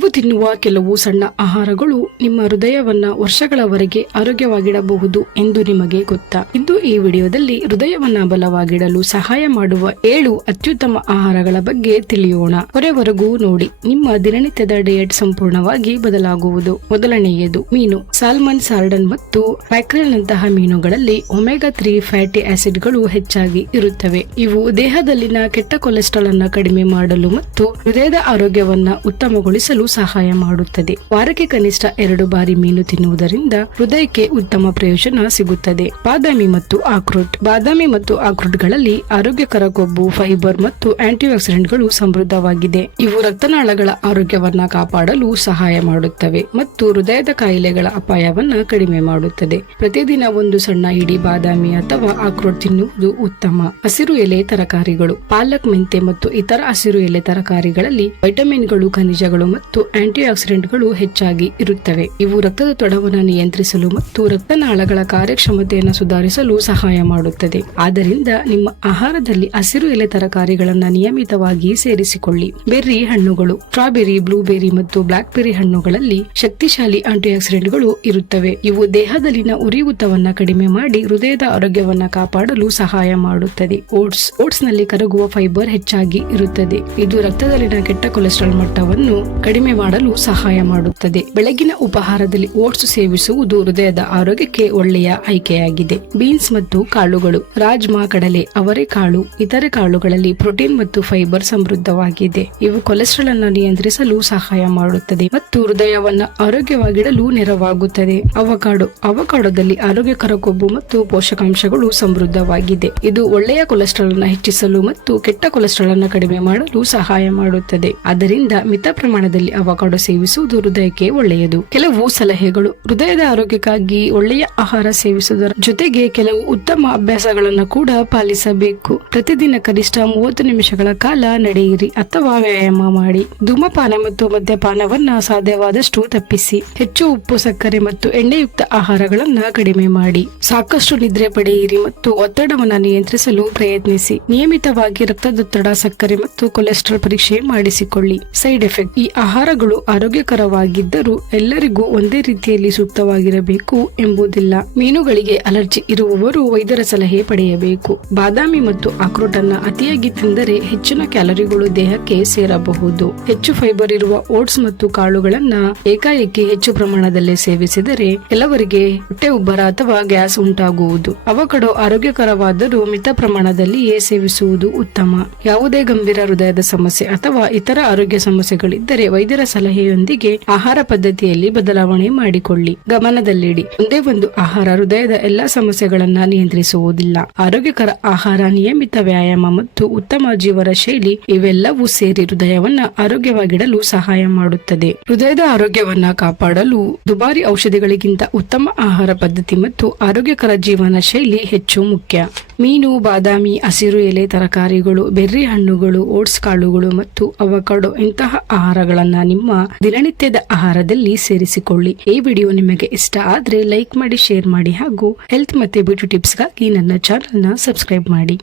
ನೀವು ತಿನ್ನುವ ಕೆಲವು ಸಣ್ಣ ಆಹಾರಗಳು ನಿಮ್ಮ ಹೃದಯವನ್ನ ವರ್ಷಗಳವರೆಗೆ ಆರೋಗ್ಯವಾಗಿಡಬಹುದು ಎಂದು ನಿಮಗೆ ಗೊತ್ತಾ? ಇಂದು ಈ ವಿಡಿಯೋದಲ್ಲಿ ಹೃದಯವನ್ನ ಬಲವಾಗಿಡಲು ಸಹಾಯ ಮಾಡುವ 7 ಅತ್ಯುತ್ತಮ ಆಹಾರಗಳ ಬಗ್ಗೆ ತಿಳಿಯೋಣ. ಕೊನೆವರೆಗೂ ನೋಡಿ, ನಿಮ್ಮ ದಿನನಿತ್ಯದ ಡಯಟ್ ಸಂಪೂರ್ಣವಾಗಿ ಬದಲಾಗುವುದು. ಮೊದಲನೆಯದು ಮೀನು. ಸಾಲ್ಮನ್, ಸಾರ್ಡನ್ ಮತ್ತು ಮ್ಯಾಕ್ರೆಲ್ ನಂತಹ ಮೀನುಗಳಲ್ಲಿ ಒಮೆಗಾ 3 ಫ್ಯಾಟಿ ಆಸಿಡ್ಗಳು ಹೆಚ್ಚಾಗಿ ಇರುತ್ತವೆ. ಇವು ದೇಹದಲ್ಲಿನ ಕೆಟ್ಟ ಕೊಲೆಸ್ಟ್ರಾಲ್ ಅನ್ನು ಕಡಿಮೆ ಮಾಡಲು ಮತ್ತು ಹೃದಯದ ಆರೋಗ್ಯವನ್ನ ಉತ್ತಮಗೊಳಿಸಲು ಸಹಾಯ ಮಾಡುತ್ತದೆ. ವಾರಕ್ಕೆ ಕನಿಷ್ಠ 2 ಬಾರಿ ಮೀನು ತಿನ್ನುವುದರಿಂದ ಹೃದಯಕ್ಕೆ ಉತ್ತಮ ಪ್ರಯೋಜನ ಸಿಗುತ್ತದೆ. ಬಾದಾಮಿ ಮತ್ತು ಆಕ್ರೋಟ್. ಬಾದಾಮಿ ಮತ್ತು ಆಕ್ರೋಟ್ಗಳಲ್ಲಿ ಆರೋಗ್ಯಕರ ಕೊಬ್ಬು, ಫೈಬರ್ ಮತ್ತು ಆಂಟಿಆಕ್ಸಿಡೆಂಟ್ಗಳು ಸಮೃದ್ಧವಾಗಿದೆ. ಇವು ರಕ್ತನಾಳಗಳ ಆರೋಗ್ಯವನ್ನ ಕಾಪಾಡಲು ಸಹಾಯ ಮಾಡುತ್ತವೆ ಮತ್ತು ಹೃದಯದ ಕಾಯಿಲೆಗಳ ಅಪಾಯವನ್ನ ಕಡಿಮೆ ಮಾಡುತ್ತದೆ. ಪ್ರತಿದಿನ ಒಂದು ಸಣ್ಣ ಇಡೀ ಬಾದಾಮಿ ಅಥವಾ ಆಕ್ರೋಟ್ ತಿನ್ನುವುದು ಉತ್ತಮ. ಹಸಿರು ಎಲೆ ತರಕಾರಿಗಳು. ಪಾಲಕ್, ಮೆಂತೆ ಮತ್ತು ಇತರ ಹಸಿರು ಎಲೆ ತರಕಾರಿಗಳಲ್ಲಿ ವಿಟಮಿನ್ಗಳು, ಖನಿಜಗಳು ಮತ್ತು ಆಂಟಿಆಕ್ಸಿಡೆಂಟ್ಗಳು ಹೆಚ್ಚಾಗಿ ಇರುತ್ತವೆ. ಇವು ರಕ್ತದೊತ್ತಡವನ್ನು ನಿಯಂತ್ರಿಸಲು ಮತ್ತು ರಕ್ತನಾಳಗಳ ಕಾರ್ಯಕ್ಷಮತೆಯನ್ನು ಸುಧಾರಿಸಲು ಸಹಾಯ ಮಾಡುತ್ತದೆ. ಆದ್ದರಿಂದ ನಿಮ್ಮ ಆಹಾರದಲ್ಲಿ ಹಸಿರು ಎಲೆ ತರಕಾರಿಗಳನ್ನು ನಿಯಮಿತವಾಗಿ ಸೇರಿಸಿಕೊಳ್ಳಿ. ಬೆರ್ರಿ ಹಣ್ಣುಗಳು. ಸ್ಟ್ರಾಬೆರಿ, ಬ್ಲೂಬೆರಿ ಮತ್ತು ಬ್ಲಾಕ್ಬೆರಿ ಹಣ್ಣುಗಳಲ್ಲಿ ಶಕ್ತಿಶಾಲಿ ಆಂಟಿಆಕ್ಸಿಡೆಂಟ್ಗಳು ಇರುತ್ತವೆ. ಇವು ದೇಹದಲ್ಲಿನ ಉರಿಯೂತವನ್ನ ಕಡಿಮೆ ಮಾಡಿ ಹೃದಯದ ಆರೋಗ್ಯವನ್ನ ಕಾಪಾಡಲು ಸಹಾಯ ಮಾಡುತ್ತದೆ. ಓಟ್ಸ್ ನಲ್ಲಿ ಕರಗುವ ಫೈಬರ್ ಹೆಚ್ಚಾಗಿ ಇರುತ್ತದೆ. ಇದು ರಕ್ತದಲ್ಲಿನ ಕೆಟ್ಟ ಕೊಲೆಸ್ಟ್ರಾಲ್ ಮಟ್ಟವನ್ನು ಕಡಿಮೆ ಮಾಡಲು ಸಹಾಯ ಮಾಡುತ್ತದೆ. ಬೆಳಗಿನ ಉಪಹಾರದಲ್ಲಿ ಓಟ್ಸ್ ಸೇವಿಸುವುದು ಹೃದಯದ ಆರೋಗ್ಯಕ್ಕೆ ಒಳ್ಳೆಯ ಆಯ್ಕೆಯಾಗಿದೆ. ಬೀನ್ಸ್ ಮತ್ತು ಕಾಳುಗಳು. ರಾಜ್ಮಾ, ಕಡಲೆ, ಅವರೆಕಾಳು, ಇತರೆ ಕಾಳುಗಳಲ್ಲಿ ಪ್ರೋಟೀನ್ ಮತ್ತು ಫೈಬರ್ ಸಮೃದ್ಧವಾಗಿದೆ. ಇವು ಕೊಲೆಸ್ಟ್ರಾಲ್ ಅನ್ನು ನಿಯಂತ್ರಿಸಲು ಸಹಾಯ ಮಾಡುತ್ತದೆ ಮತ್ತು ಹೃದಯವನ್ನ ಆರೋಗ್ಯವಾಗಿಡಲು ನೆರವಾಗುತ್ತದೆ. ಅವಕಾಡೋದಲ್ಲಿ ಆರೋಗ್ಯಕರ ಕೊಬ್ಬು ಮತ್ತು ಪೋಷಕಾಂಶಗಳು ಸಮೃದ್ಧವಾಗಿದೆ. ಇದು ಒಳ್ಳೆಯ ಕೊಲೆಸ್ಟ್ರಾಲ್ ಅನ್ನು ಹೆಚ್ಚಿಸಲು ಮತ್ತು ಕೆಟ್ಟ ಕೊಲೆಸ್ಟ್ರಾಲ್ ಅನ್ನು ಕಡಿಮೆ ಮಾಡಲು ಸಹಾಯ ಮಾಡುತ್ತದೆ. ಆದ್ದರಿಂದ ಮಿತ ಪ್ರಮಾಣದಲ್ಲಿ ಅವಕಾಡೋ ಸೇವಿಸುವುದು ಹೃದಯಕ್ಕೆ ಒಳ್ಳೆಯದು. ಕೆಲವು ಸಲಹೆಗಳು. ಹೃದಯದ ಆರೋಗ್ಯಕ್ಕಾಗಿ ಒಳ್ಳೆಯ ಆಹಾರ ಸೇವಿಸುವುದರ ಜೊತೆಗೆ ಕೆಲವು ಉತ್ತಮ ಅಭ್ಯಾಸಗಳನ್ನು ಕೂಡ ಪಾಲಿಸಬೇಕು. ಪ್ರತಿದಿನ ಕನಿಷ್ಠ 30 ನಿಮಿಷಗಳ ಕಾಲ ನಡೆಯಿರಿ ಅಥವಾ ವ್ಯಾಯಾಮ ಮಾಡಿ. ಧೂಮಪಾನ ಮತ್ತು ಮದ್ಯಪಾನವನ್ನ ಸಾಧ್ಯವಾದಷ್ಟು ತಪ್ಪಿಸಿ. ಹೆಚ್ಚು ಉಪ್ಪು, ಸಕ್ಕರೆ ಮತ್ತು ಎಣ್ಣೆಯುಕ್ತ ಆಹಾರಗಳನ್ನ ಕಡಿಮೆ ಮಾಡಿ. ಸಾಕಷ್ಟು ನಿದ್ರೆ ಪಡೆಯಿರಿ ಮತ್ತು ಒತ್ತಡವನ್ನು ನಿಯಂತ್ರಿಸಲು ಪ್ರಯತ್ನಿಸಿ. ನಿಯಮಿತವಾಗಿ ರಕ್ತದೊತ್ತಡ, ಸಕ್ಕರೆ ಮತ್ತು ಕೊಲೆಸ್ಟ್ರಾಲ್ ಪರೀಕ್ಷೆ ಮಾಡಿಸಿಕೊಳ್ಳಿ. Side effect. ಈ ಆಹಾರಗಳು ಆರೋಗ್ಯಕರವಾಗಿದ್ದರೂ ಎಲ್ಲರಿಗೂ ಒಂದೇ ರೀತಿಯಲ್ಲಿ ಸೂಕ್ತವಾಗಿರಬೇಕು ಎಂಬುದಿಲ್ಲ. ಮೀನುಗಳಿಗೆ ಅಲರ್ಜಿ ಇರುವವರು ವೈದ್ಯರ ಸಲಹೆ ಪಡೆಯಬೇಕು. ಬಾದಾಮಿ ಮತ್ತು ಆಕ್ರೋಟ್ ಅನ್ನ ಅತಿಯಾಗಿ ತಿಂದರೆ ಹೆಚ್ಚಿನ ಕ್ಯಾಲರಿಗಳು ದೇಹಕ್ಕೆ ಸೇರಬಹುದು. ಹೆಚ್ಚು ಫೈಬರ್ ಇರುವ ಓಟ್ಸ್ ಮತ್ತು ಕಾಳುಗಳನ್ನ ಏಕಾಏಕಿ ಹೆಚ್ಚು ಪ್ರಮಾಣದಲ್ಲಿ ಸೇವಿಸಿದರೆ ಕೆಲವರಿಗೆ ಹೊಟ್ಟೆ ಉಬ್ಬರ ಅಥವಾ ಗ್ಯಾಸ್ ಉಂಟಾಗುವುದು. ಅವಕಾಡೋ ಆರೋಗ್ಯಕರವಾದರೂ ಮಿತ ಪ್ರಮಾಣದಲ್ಲಿಯೇ ಸೇವಿಸುವುದು ಉತ್ತಮ. ಯಾವುದೇ ಗಂಭೀರ ಹೃದಯದ ಸಮಸ್ಯೆ ಅಥವಾ ಇತರ ಆರೋಗ್ಯ ಸಮಸ್ಯೆಗಳಿದ್ದರೆ ವೈದ್ಯರ ಸಲಹೆಯೊಂದಿಗೆ ಆಹಾರ ಪದ್ಧತಿಯಲ್ಲಿ ಬದಲಾವಣೆ ಮಾಡಿಕೊಳ್ಳಿ. ಗಮನದಲ್ಲಿಡಿ, ಒಂದೇ ಒಂದು ಆಹಾರ ಹೃದಯದ ಎಲ್ಲಾ ಸಮಸ್ಯೆಗಳನ್ನ ನಿಯಂತ್ರಿಸುವುದಿಲ್ಲ. ಆರೋಗ್ಯಕರ ಆಹಾರ, ನಿಯಮಿತ ವ್ಯಾಯಾಮ ಮತ್ತು ಉತ್ತಮ ಜೀವನ ಶೈಲಿ ಇವೆಲ್ಲವೂ ಸೇರಿ ಹೃದಯವನ್ನ ಆರೋಗ್ಯವಾಗಿಡಲು ಸಹಾಯ ಮಾಡುತ್ತದೆ. ಹೃದಯದ ಆರೋಗ್ಯವನ್ನ ಕಾಪಾಡಲು ದುಬಾರಿ ಔಷಧಿಗಳಿಗಿಂತ ಉತ್ತಮ ಆಹಾರ ಪದ್ಧತಿ ಮತ್ತು ಆರೋಗ್ಯಕರ ಜೀವನ ಶೈಲಿ ಹೆಚ್ಚು ಮುಖ್ಯ. ಮೀನು, ಬಾದಾಮಿ, ಹಸಿರು ಎಲೆ ತರಕಾರಿಗಳು, ಬೆರ್ರಿ ಹಣ್ಣುಗಳು, ಓಟ್ಸ್ ಕಾಳುಗಳು ಮತ್ತು ಅವಕಾಡೋ ಇಂತಹ ಆಹಾರಗಳನ್ನ ನಿಮ್ಮ ದಿನನಿತ್ಯದ ಆಹಾರದಲ್ಲಿ ಸೇರಿಸಿಕೊಳ್ಳಿ. ಈ ವಿಡಿಯೋ ನಿಮಗೆ ಇಷ್ಟ ಆದ್ರೆ ಲೈಕ್ ಮಾಡಿ, ಶೇರ್ ಮಾಡಿ ಹಾಗೂ ಹೆಲ್ತ್ ಮತ್ತೆ ಬ್ಯೂಟಿ ಟಿಪ್ಸ್ಗಾಗಿ ನನ್ನ ಚಾನೆಲ್ ನ ಸಬ್ಸ್ಕ್ರೈಬ್ ಮಾಡಿ.